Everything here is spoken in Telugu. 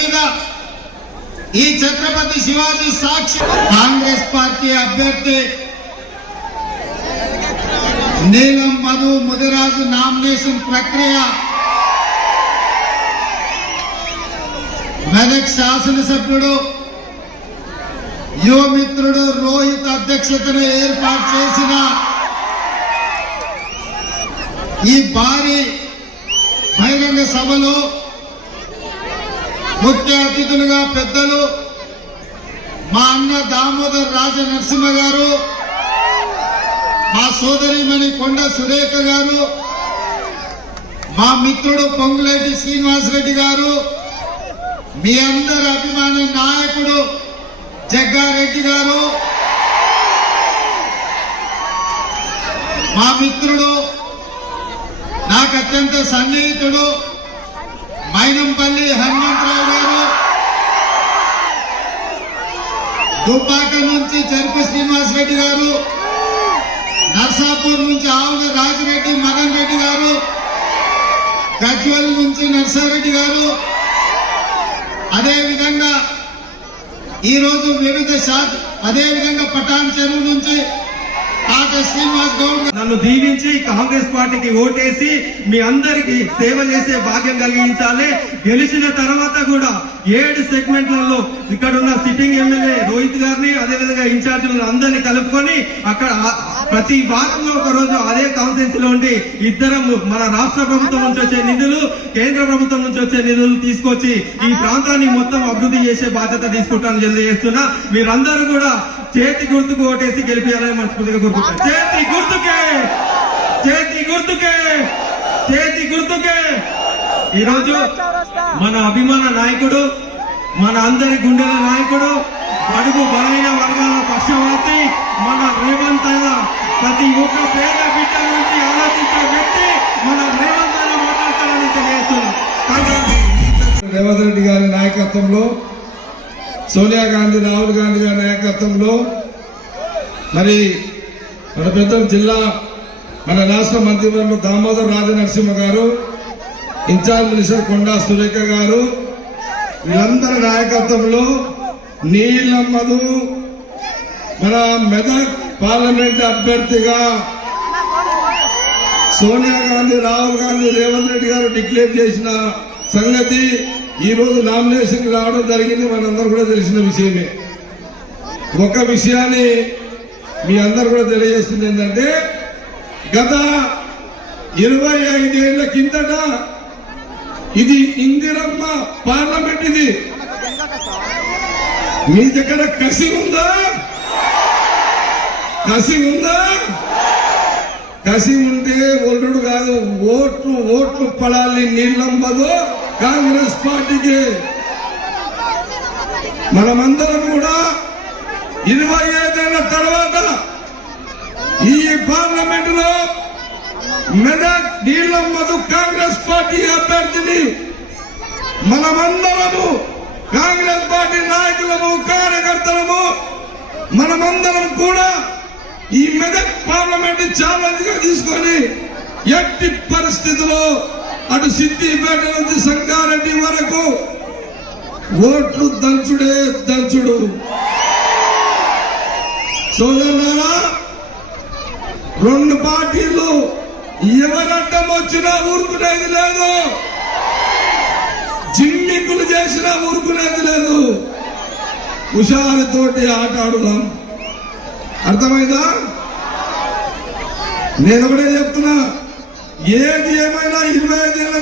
మీద ఈ ఛత్రపతి శివాజీ సాక్షి కాంగ్రెస్ పార్టీ అభ్యర్థి నీలం మధు ముదిరాజు నామినేషన్ ప్రక్రియ మెదక్ శాసనసభ్యుడు యువమిత్రుడు రోహిత్ అధ్యక్షతను ఏర్పాటు చేసిన ఈ భారీ బహిరంగ సభలో ముఖ్య అతిథులుగా పెద్దలు మా అన్న దామోదర్ రాజ నరసింహ గారు, మా సోదరిమణి కొండ సురేఖ గారు, మా మిత్రుడు పొంగులేటి శ్రీనివాసరెడ్డి గారు, మీ అందరి అభిమాని నాయకుడు జగ్గారెడ్డి గారు, మా మిత్రుడు నాకు అత్యంత సన్నిహితుడు మైనంపల్లి హనుమంతరావు గారు, దుబ్బాక నుంచి చెరుకు శ్రీనివాసరెడ్డి గారు, నర్సాపూర్ నుంచి ఆవుల రాజిరెడ్డి మదన్ రెడ్డి గారు, గజ్వల్ నుంచి నర్సారెడ్డి గారు, అదేవిధంగా ఈరోజు వివిధ అదేవిధంగా పటాన్ చెరువు నుంచి నన్ను దీవించి కాంగ్రెస్ పార్టీకి ఓటేసి మీ అందరికి సేవ చేసే భాగ్యం కలిగించాలి. గెలిచిన తర్వాత కూడా 7 సెగ్మెంట్లలో ఇక్కడ ఉన్న సిట్టింగ్ ఎమ్మెల్యే రోహిత్ గారిని అదేవిధంగా ఇన్ఛార్జీలను అందరినీ కలుపుకొని అక్కడ ప్రతి వారంలో ఒక రోజు అదే కాన్ఫరెన్స్ లో ఉండి ఇద్దరం మన రాష్ట్ర ప్రభుత్వం నుంచి వచ్చే నిధులు, కేంద్ర ప్రభుత్వం నుంచి వచ్చే నిధులు తీసుకొచ్చి ఈ ప్రాంతాన్ని మొత్తం అభివృద్ధి చేసే బాధ్యత తీసుకుంటానని తెలియజేస్తున్నా. మీరందరూ కూడా చేతి గుర్తుకు ఓటేసి గెలిపించాలని మనస్ఫూర్తిగా కోరుకుంటారు. చేతి గుర్తుకే, చేతి గుర్తుకే, చేతి గుర్తుకే. ఈరోజు మన అభిమాన నాయకుడు, మన అందరి గుండెల నాయకుడు, బడుగు బలైన వర్గాల పక్షవాతి మన రేవంత్ అన్న, ప్రతి ఒక్క పేద బిడ్డ గురించి ఆలోచించే వ్యక్తి మన రేవంత్ అన్న మాట్లాడతారని తెలియజేస్తున్నా. రేవంత్ రెడ్డి గారి నాయకత్వంలో, సోనియా గాంధీ, రాహుల్ గాంధీ గారి నాయకత్వంలో, మరి మన పెద్దల జిల్లా మన రాష్ట్ర మంత్రివర్గంలో దామోదర్ రాజ నరసింహ గారు, ఇన్ఛార్జ్ మినిస్టర్ కొండా సురేఖ గారు, వీళ్ళందరి నాయకత్వంలో నీలం మధు మన మెదక్ పార్లమెంట్ అభ్యర్థిగా సోనియా గాంధీ, రాహుల్ గాంధీ, రేవంత్ రెడ్డి గారు డిక్లేర్ చేసిన సంగతి ఈ రోజు నామినేషన్ రావడం జరిగింది. మనందరూ కూడా తెలిసిన విషయమే. ఒక విషయాన్ని మీ అందరు కూడా తెలియజేస్తుంది ఏంటంటే, గత 25 ఏళ్ల కిందట ఇది ఇందిరమ్మ పార్లమెంట్. ఇది మీ దగ్గర కసి ఉందా? కసి ఉందా? కసి ఉంటే ఒల్లుడు కాదు, ఓట్లు పడాలి. నీళ్ళంబదు కాంగ్రెస్ పార్టీకి. మనమందరం కూడా 25 ఏళ్ల తర్వాత ఈ పార్లమెంట్ లో మెదక్ నీళ్ళంబదు కాంగ్రెస్ పార్టీ అభ్యర్థిని మనమందరము, కాంగ్రెస్ పార్టీ నాయకులము, కార్యకర్తలము, మనమందరం కూడా ఈ మెదక్ పార్లమెంట్ ఛాలెంజ్ గా తీసుకొని ఎట్టి పరిస్థితుల్లో అటు సిద్దిపేట నుంచి సంగారెడ్డి వరకు ఓట్లు దంచుడే దంచుడు. సోదరులారా, 2 పార్టీలు ఎవరడ్డం వచ్చినా ఊరుకునేది లేదు, జిమ్మికులు చేసినా ఊరుకునేది లేదు. హుషారుతోటి ఆట ఆడుదాం. అర్థమైందా? నేను ఒకటే చెప్తున్నా, ఏది ఏమైనా 25 ఏళ్ల